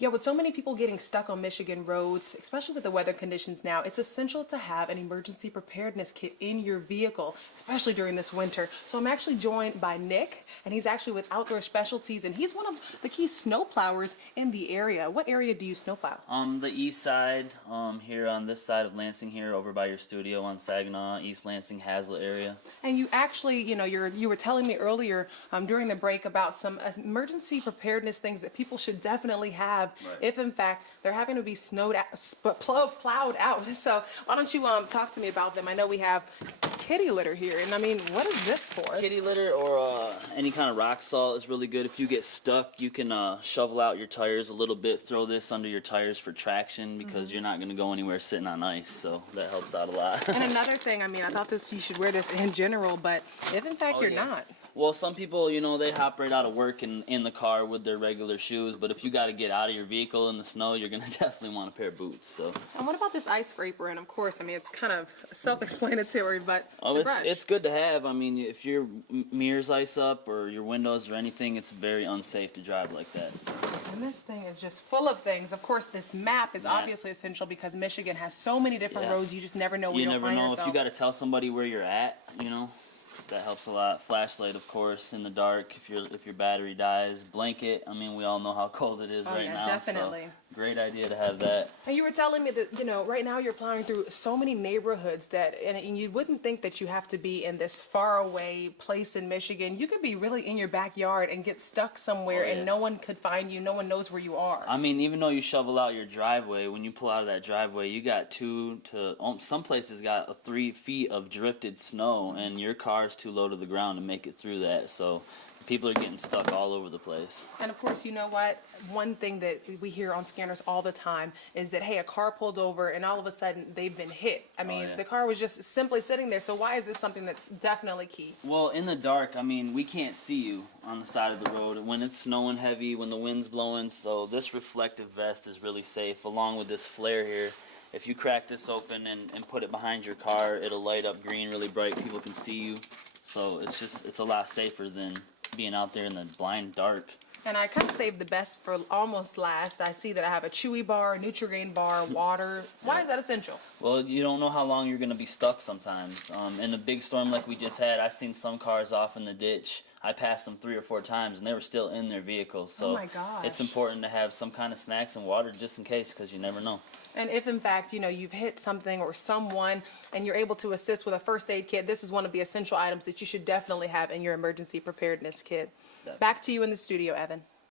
Yeah, with so many people getting stuck on Michigan roads, especially with the weather conditions now, it's essential to have an emergency preparedness kit in your vehicle, especially during this winter. So I'm actually joined by Nick, and he's actually with Outdoor Specialties, and he's one of the key snow plowers in the area. What area do you snow plow? The east side, here on this side of Lansing here, over by your studio on Saginaw, East Lansing, Hazlet area. And you actually, you were telling me earlier during the break about some emergency preparedness things that people should definitely have Right. if, in fact, they're having to be plowed out. So why don't you talk to me about them? I know we have kitty litter here, and I mean, what is this for? Kitty litter or any kind of rock salt is really good. If you get stuck, you can shovel out your tires a little bit, throw this under your tires for traction because you're not going to go anywhere sitting on ice, so that helps out a lot. And another thing, I mean, I thought you should wear this in general, but if in fact you're not. Well, some people, they hop right out of work and in the car with their regular shoes, but if you got to get out of your vehicle in the snow, you're going to definitely want a pair of boots. So. And what about this ice scraper? And of course, I mean, it's kind of self-explanatory, but it's good to have. I mean, if your mirrors ice up or your windows or anything, it's very unsafe to drive like that. So. And this thing is just full of things. Of course, this map is obviously essential because Michigan has so many different roads. You just never know where you'll find yourself. You never know if you got to tell somebody where you're at, That helps a lot. Flashlight, of course, in the dark if your battery dies. Blanket. I mean, we all know how cold it is right now. Definitely. So great idea to have that. And you were telling me that right now you're plowing through so many neighborhoods and you wouldn't think that you have to be in this far away place in Michigan. You could be really in your backyard and get stuck somewhere and no one could find you. No one knows where you are. I mean, even though you shovel out your driveway, when you pull out of that driveway, you got some places got 3 feet of drifted snow, and your car's too low to the ground to make it through that. So people are getting stuck all over the place. And of course, you know what? One thing that we hear on scanners all the time is that, hey, a car pulled over and all of a sudden they've been hit. I mean, the car was just simply sitting there. So why is this something that's definitely key? Well, in the dark, I mean, we can't see you on the side of the road when it's snowing heavy, when the wind's blowing. So this reflective vest is really safe, along with this flare here. If you crack this open and put it behind your car, it'll light up green really bright. People can see you. So it's a lot safer than being out there in the blind dark. And I kind of saved the best for almost last. I see that I have a Chewy bar, Nutri-Grain bar, water. Why is that essential? Well, you don't know how long you're going to be stuck sometimes. In a big storm like we just had, I seen some cars off in the ditch. I passed them 3 or 4 times, and they were still in their vehicles. So oh my gosh. It's important to have some kind of snacks and water just in case, because you never know. And if, in fact, you've hit something or someone and you're able to assist with a first aid kit, this is one of the essential items that you should definitely have in your emergency preparedness kit. Back to you in the studio, Evan.